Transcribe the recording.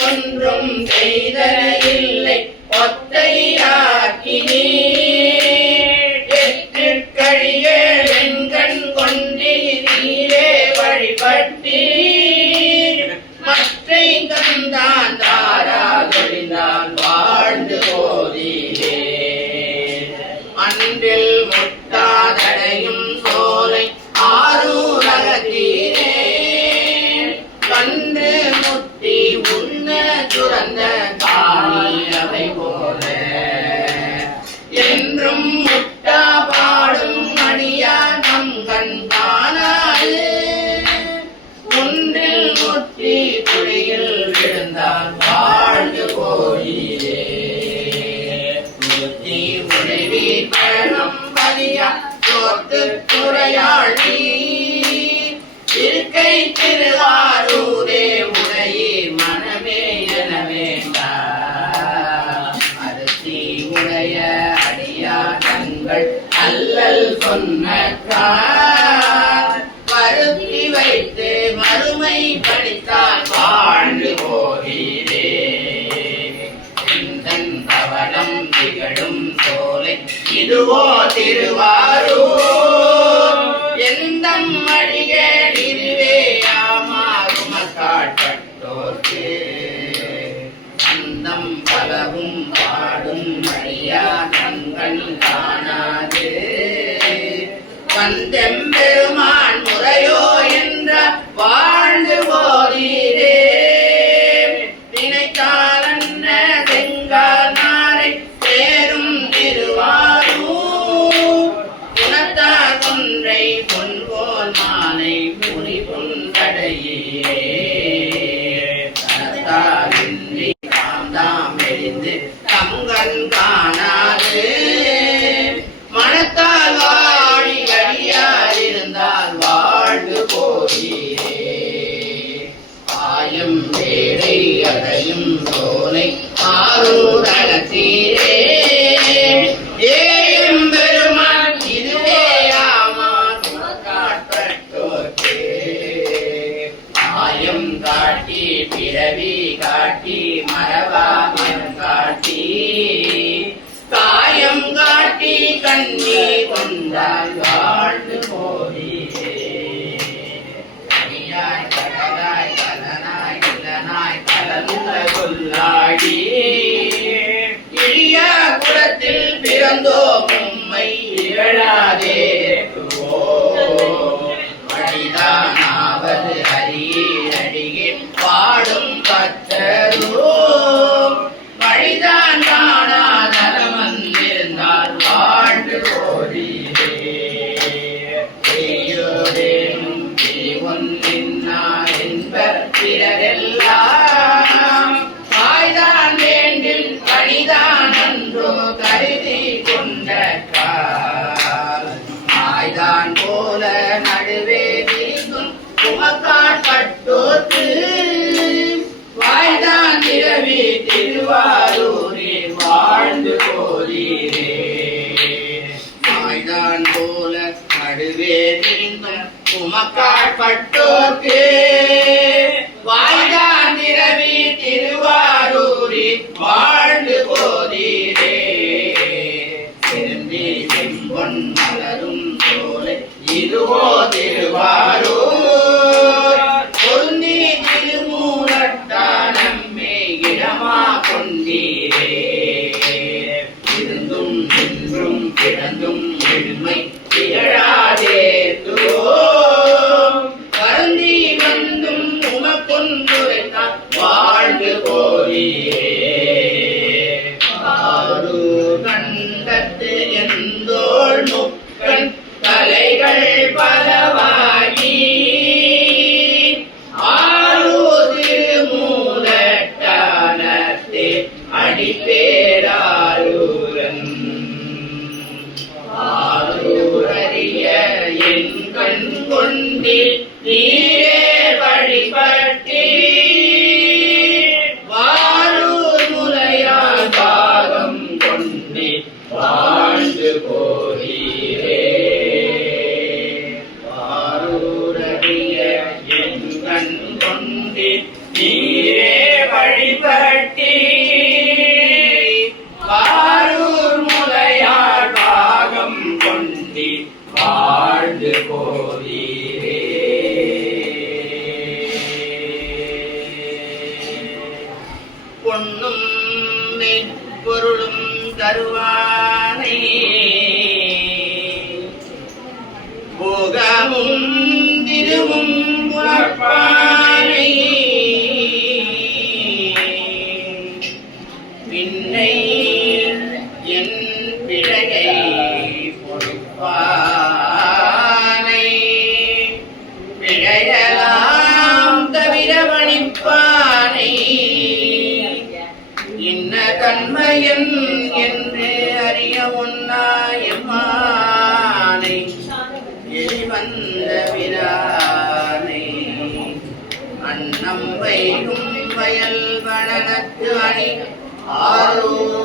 ஒன்றும் செய்ததில்லை ஒத்தையாக்கினீ எங்கண் கொண்டீரே வழிபட்டீர் மற்றை தந்தான் தாராதொழிந்தான் வாழ்ந்து போதீரே அன்றில் முட்டாதடையும் சோலை ஆரூரகத்தீரே கண்டு முத்தி உண்ண துறந்த காணியவை போல என்றும் முட்டா பாடும் மணியா நம் கண் காணாது ஒன்றில் முற்றி குழியில் விழுந்தால் வாழ்ந்து போயிலே முத்தி உழைவி பழம் பதியா தோத்து துறையாழி இருக்கை திருவாரூரே உடையீர் மனமே என வேண்டாம் அரிசி உடைய அடியா தங்கள் அல்லல் சொன்ன வருத்தி வைத்து மறுமை படித்தால் வாழ்ந்து போகிறே தவளம் திகழும் சோலை இதுவோ திருவாரூர் எந்தம் அடிகள் இதுவே ஆமாறும காட்டோர்க்கு அந்தம் பலவும் பாடும் அடியா தங்கள் காணாது வந்தெம்பெருமான் முறையோ என்ற வாழ்ந்து போதீரே தினைத்தாரன்ன செங்கால் நாரை சேரும் திருவாரூர் குணத்தார் ஒன்றை பொன்போல் மாலை முனி பொன்கடையே தனத்தாரின்றி தாம் எரிந்து தங்கன் காணாது மனத்தால் வாழி அடியாரிருந்தால் வாழ்ந்து போகிறே ஆயம் வேலை அடையும் சோலை ஆரூரகத்தீரே ஏயும் பெருமான் இதுவே ஆமா காட்டோர்க்கு ஆயம் காட்டி பிறவி காட்டி மரபா மரம் காட்டி காயம் காட்டி கண்ணி கொண்டால் வாழ்ந்து போகிறே கனியாய் கடலாய் கலனாய் இளனாய் கலந்த கொல்லாடி இழியா குலத்தில் பிறந்தோ உம்மை இகழாதே மனிதானாவது அரியடியே பாடும் பற்றரோ வழிதான் காணாதலம் வந்திருந்தால் வாழ்ந்து போதீரே செய்யோரேனும் ஒன்றினார் என்பர் பிறரெல்லாம் வாய்தான் வேண்டில் பணிதான் அன்றோ கருதி கொண்ட ஆய்தான் போல நடுவே வீசும் குமக்காட்பட்டோர்க்கு வாய்தான் இரவி திருவாரூரே வாழ்ந்து போதீரே வாய்தான் போல நடுவே வீசும் குமக்காட்பட்டோர்க்கு வாய்தான் இரவி திருவாரூரே வாழ்ந்து போதீரே திரும்பி செம்பொன் மலரும் சோலை இதுவோ திருவாரூர் பொருந்தி திருமூலட்டானம்மே இடமா கொண்டீரே இருந்தும் நின்றும் கிடந்தும் எளிமை திகழாதே வருந்தி வந்தும் உமக்கொன்றுரைத்தான் வாழ்ந்து போகிறே கண்டத்து எந்தோள் முக்கண் தலைகள் பலவாகி ஆரூர் மூலட்டானத்தே அடிப்பேராரூரன் ஆரூரறிய என் கண் கொண்டில் நீரே வழிபட்டீர் வாரூர் பொன்னும் மெய்ப்பொருளும் தருவானை போகமும் திருவும் பார்ப்பானை பின்னை என் பிழையை பொறுப்பானை பிழையலாம் தவிர வணிப்பானை இன்ன தன்மையன் என்று அறிய ஒன்னாயம்மானை எளிவந்த விரானை அன்னம் வைகும் வயல் வளனத்து அணி ஆரூர்